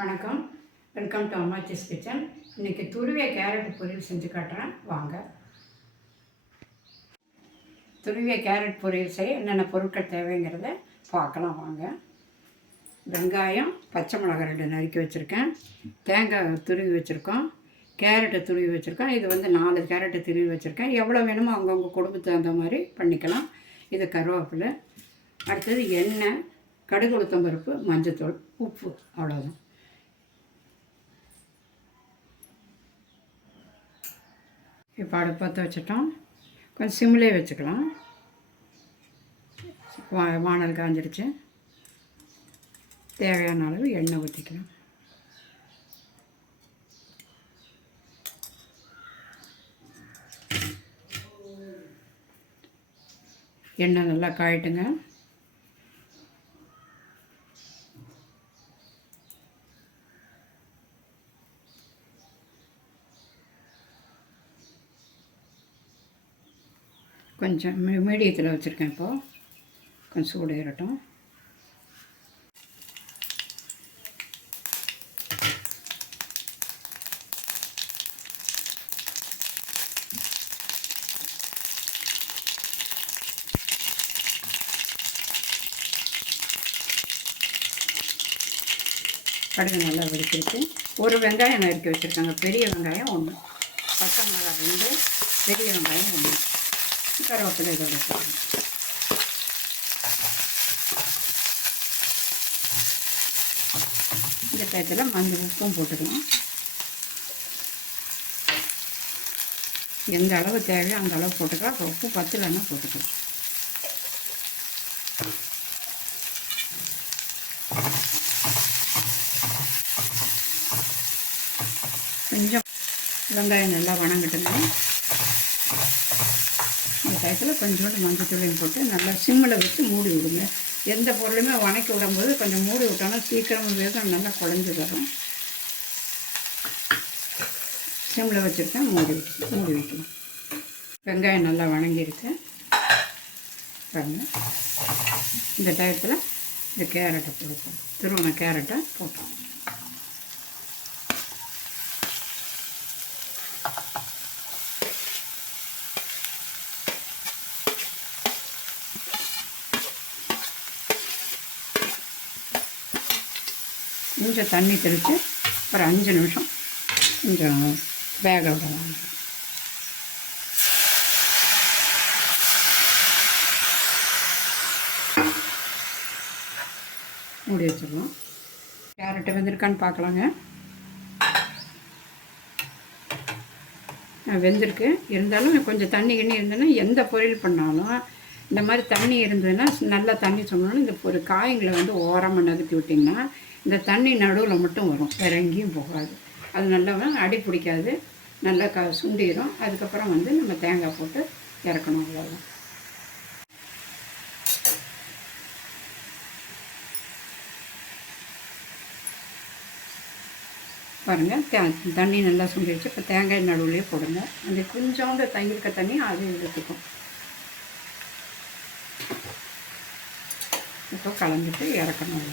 வணக்கம், welcome to Ammachi's kitchen. இன்றைக்கி துருவிய carrot பொரியல் செஞ்சு காட்டுறேன் வாங்க. துருவிய கேரட் பொரியல் செய்ய என்னென்ன பொருட்கள் தேவைங்கிறத பார்க்கலாம் வாங்க. வெங்காயம், பச்சை மிளகாய் 2 நறுக்கி வச்சுருக்கேன். தேங்காய் துருவி வச்சுருக்கோம். கேரட்டை துருவி வச்சுருக்கோம். இது 4 கேரட்டை துருவி வச்சுருக்கேன். எவ்வளோ வேணுமோ அவங்கவுங்க குடும்பத்துக்கு தகுந்த மாதிரி பண்ணிக்கலாம். இது கருவேப்பிலை. அடுத்தது எண்ணெய், கடுகு, உளுத்தம் பருப்பு, மஞ்சத்தூள், உப்பு, அவ்வளோதான். இப்போ அடுப்பு பற்ற வச்சுட்டோம். கொஞ்சம் சிம்மிலே வச்சுக்கலாம். வானல் காஞ்சிடுச்சு. தேவையான அளவு எண்ணெய் ஊற்றிக்கலாம். எண்ணெய் நல்லா காயட்டுங்க. கொஞ்சம் மீடியத்தில் வச்சுருக்கேன். இப்போது கொஞ்சம் சூடு ஏறட்டும். கடுகு நல்லா வெடிச்சிருக்கு. ஒரு வெங்காயம் நறுக்கி வச்சுருக்காங்க. பெரிய வெங்காயம் 1, பச்சை மிளகாய் 2, பெரிய வெங்காயம் 1, கருவேப்பிலை இதோட போடணும். இந்த டயத்தில் மஞ்சள் உப்பும் போட்டுக்கலாம். எந்த அளவு தேவையோ அந்த அளவு போட்டுக்கலாம். இப்போ உப்பு பத்தலைன்னா போட்டுக்கலாம். கொஞ்சம் வெங்காயம் நல்லா வணங்கிட்டுங்க. இந்த டயத்தில் கொஞ்சோண்டு மஞ்சத்தூளையும் போட்டு நல்லா சிம்மில் வச்சு மூடி விடுங்க. எந்த பொருளையுமே வணக்கி விடும்போது கொஞ்சம் மூடி விட்டோன்னா சீக்கிரமாக வேகம் நல்லா குழஞ்சி வரும். சிம்மில் வச்சுருக்கேன். மூடி வைக்கலாம். வெங்காயம் நல்லா வணங்கியிருக்கு பாருங்க. இந்த டயத்தில் இந்த கேரட்டை போடுவோம். திருவண்ண கேரட்டை போட்டோம். கொஞ்சம் தண்ணி தெளித்து ஒரு 5 நிமிஷம் கொஞ்சம் வேக விடலாம். மூடி வச்சிடலாம். கேரட்டு வெந்திருக்கான்னு பார்க்கலாங்க. வெந்திருக்கு. இருந்தாலும் கொஞ்சம் தண்ணி இருந்ததுன்னா எந்த பொரியல் பண்ணாலும் இந்த மாதிரி தண்ணி இருந்ததுன்னா நல்லா தண்ணி சொன்னாலும் இந்த ஒரு காய்களை ஓரமாக நகர்த்தி விட்டிங்கன்னா இந்த தண்ணி நடுவில் மட்டும் வரும். வேற எங்கேயும் போகாது. அது நல்லா அடி பிடிக்காது. நல்லா சுண்டிடும். அதுக்கப்புறம் நம்ம தேங்காய் போட்டு இறக்கணும். அவ்வளோதான். பாருங்கள், தண்ணி நல்லா சுண்டிடுச்சு. இப்போ தேங்காய் நடுவுலேயே போடுங்க. அந்த கொஞ்சோண்டு தங்கியிருக்க தண்ணி அது எடுத்துக்கும். இப்போ கலந்துட்டு இறக்கணும்.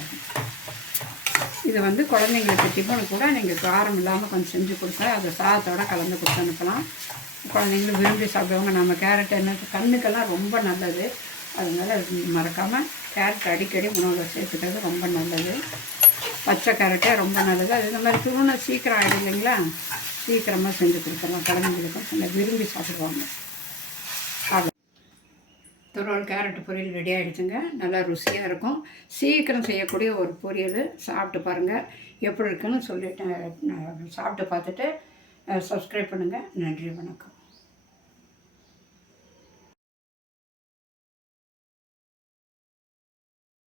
இது குழந்தைங்களுக்கு டிஃபன் கூட நீங்கள் காரம் இல்லாமல் கொஞ்சம் செஞ்சு கொடுத்தா அதை சாதத்தோடு கலந்து கொடுத்து அனுப்பலாம். குழந்தைங்களும் விரும்பி சாப்பிடுவாங்க. நம்ம கேரட் கண்ணுக்கெல்லாம் ரொம்ப நல்லது. அதனால் மறக்காமல் கேரட் அடிக்கடி உணவில் சேர்த்துக்கிறது ரொம்ப நல்லது. பச்சை கேரட்டே ரொம்ப நல்லது. அது இந்த மாதிரி துருணை சீக்கிரம் ஆகிடும் இல்லைங்களா? சீக்கிரமாக செஞ்சு கொடுத்துடலாம். குழந்தைங்களுக்கும் நல்லா விரும்பி சாப்பிடுவாங்க. துருவல் கேரட் பொரியல் ரெடி ஆகிடுச்சுங்க. நல்லா ருசியாக இருக்கும். சீக்கிரம் செய்யக்கூடிய ஒரு பொரியல். சாப்பிட்டு பாருங்கள் எப்படி இருக்குன்னு சொல்லிட்டு சாப்பிட்டு பார்த்துட்டு சப்ஸ்கிரைப் பண்ணுங்கள். நன்றி, வணக்கம்.